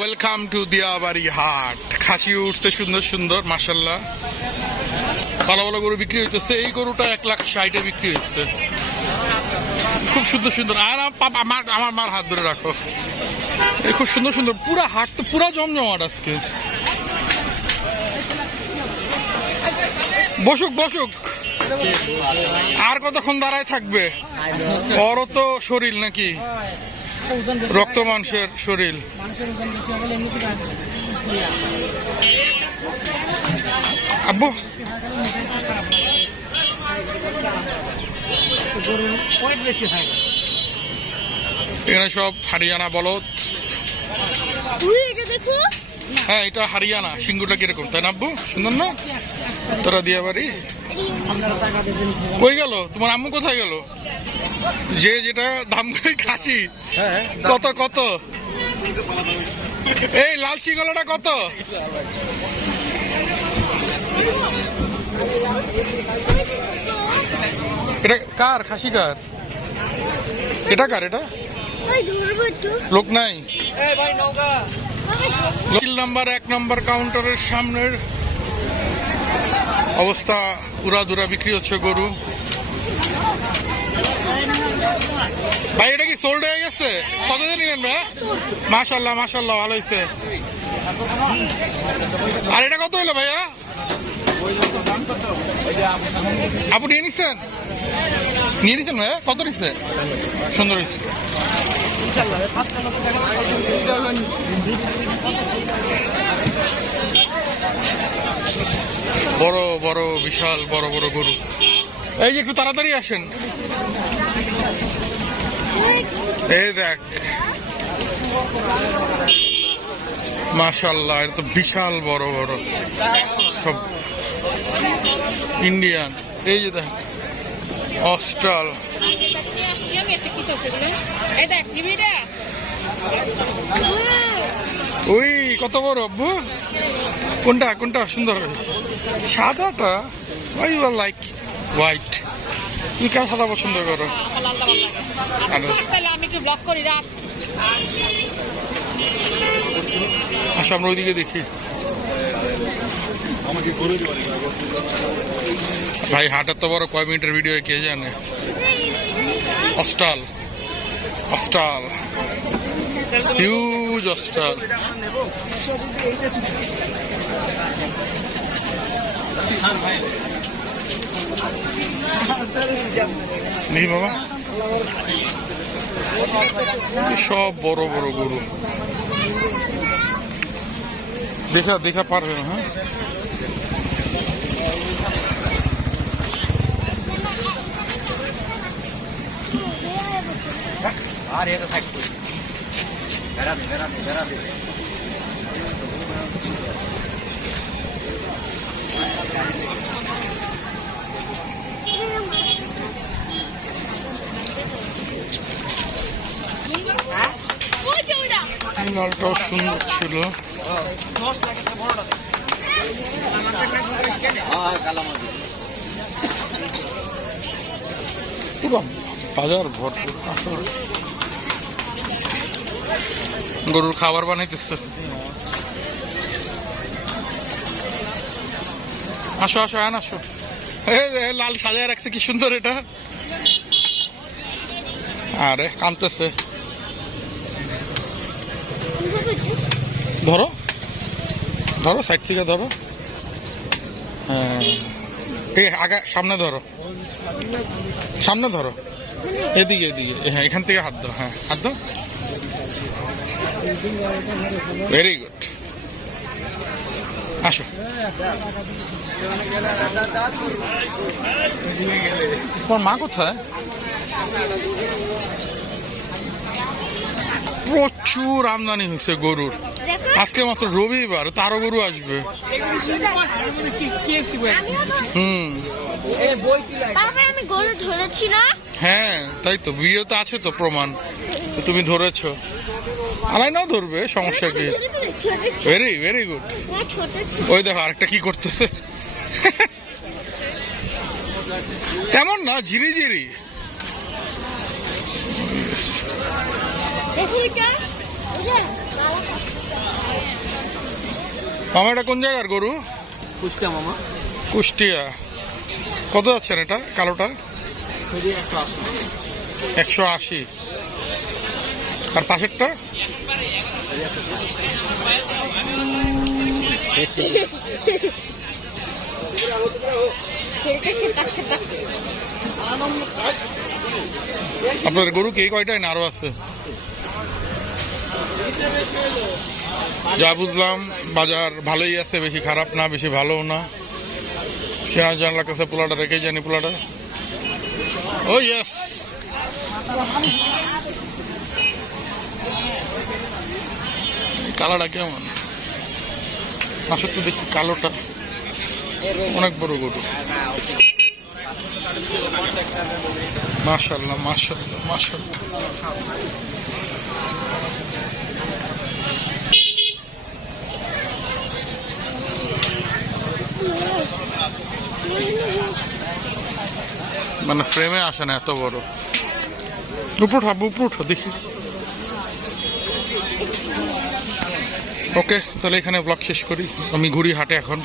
Welcome to Diabari হাট খাসি উঠতে সুন্দর সুন্দর মাসাল্লাহ ভালো ভালো গরু বিক্রি হইতেছে। এই গরুটা এক লাখ ষাটে বিক্রি হচ্ছে খুব সুন্দর সুন্দর। আর আমার আমার মার হাত ধরে রাখো। খুব সুন্দর সুন্দর। পুরা হাট তো পুরা জমজমাট আজকে। বসুক বসুক। আর কতক্ষণ দাঁড়ায় থাকবে? ওরও তো শরীর নাকি? রক্ত মাংসের শরীর। আব্বু। এখানে সব হারিয়ানা বলদ। দেখো। হ্যাঁ এটা হারিয়ানা সিংহটা কীরকম? তাই না সুন্দর না? তোরা দিয়া বাড়ি? কই গেল? তোমার আম্মু কোথায় গেল? যে যেটা দাম খাসি কত কত? এই লাল সিংহলাটা কত? এটা কার? খাসি কার? এটা কার এটা? লোক নাই? তিন নাম্বার এক নম্বর কাউন্টারের সামনের অবস্থা উড়াদুরা বিক্রি হচ্ছে গরু। ভাই, এটা কি সোল্ড হয়ে গেছে? কতদিন নিলেন ভাই? মাসাল্লাহ মাশাল্লাহ ভালো হয়েছে। আর এটা কত হলো ভাইয়া? আপনি নিয়ে নিচ্ছেন নিয়ে নিচ্ছেন ভাইয়া কত নিচ্ছে সুন্দর হয়েছে। বড় বড়, বিশাল, বড় বড় গরু। এই যে একটু তাড়াতাড়ি আসেন। এই দেখ। মাশাল্লাহ এটা তো বিশাল বড় বড়। সব ইন্ডিয়ান এই যে দেখ অস্ট্রাল ওই, কত বড় আব্বু? কোনটা কোনটা? সুন্দর সাদাটা ওই লাইক হোয়াইট তুমি কেন সাদা পছন্দ করো। আচ্ছা আমি একটু ব্লক করি রাত আসো আমরা ওইদিকে দেখি। ভাই হাটের তো বড় কয় মিনিটের ভিডিও কে জানে? অস্টাল। অস্টাল। হিউজ অস্টাল। দেখি বাবা? সব বড় বড় গরু। দেখা দেখা পারবে না হ্যাঁ? ওই যে ওটা লালটাও সুন্দর ছিল। বাজার ভরপুর। গরুর খাবার বানাইতেছে। আসো আসো, আন, আসো। লাল সাজায় রাখতে কি সুন্দর এটা। আরে কানতেছে ধরো। ধরো সাইড থেকে ধরো। হ্যাঁ। এই আগা সামনে ধরো। সামনে ধরো। এদিকে এদিকে। হ্যাঁ এখান থেকে হাত দাও হ্যাঁ হাত দাও ভেরি গুড আসো। তোমার মা কোথায়? প্রচুর আমদানি হয়েছে গরুর। আজকে মাত্র রবিবার তারও গরু আসবে। হুম। হ্যাঁ তাই তো ভিডিওতে আছে তো প্রমাণ তুমি ধরেছো। আলাইনাও ধরবে সমস্যা কি? ভেরি ভেরি গুড ওই দেখো আরেকটা কি করতেছে। তেমন না ঝিরি ঝিরি মামা এটা কোন জায়গার গরু? কুষ্টিয়া মামা। কুষ্টিয়া। কত যাচ্ছেন এটা কালোটা? একশো আশি। আর পাশেরটা? আপনার গরু কে কয়টায় না আরও আছে? যা বুঝলাম, বাজার ভালোই আছে, বেশি খারাপ না, বেশি ভালোও না। সেনা জানলার কাছে পোলাটা রেখে জানি পোলাটা। ও ইয়েস কালাটা কেমন? আসলে তো দেখি কালোটা। অনেক বড় গরু। মাশাল্লাহ মাশাল্লাহ মাশাল্লাহ মানে ফ্রেমে আসে না এত বড়। উপর উঠা উপর উঠো, দেখি। ওকে তাহলে এখানে ব্লগ শেষ করি। আমি ঘুরি হাটে এখন।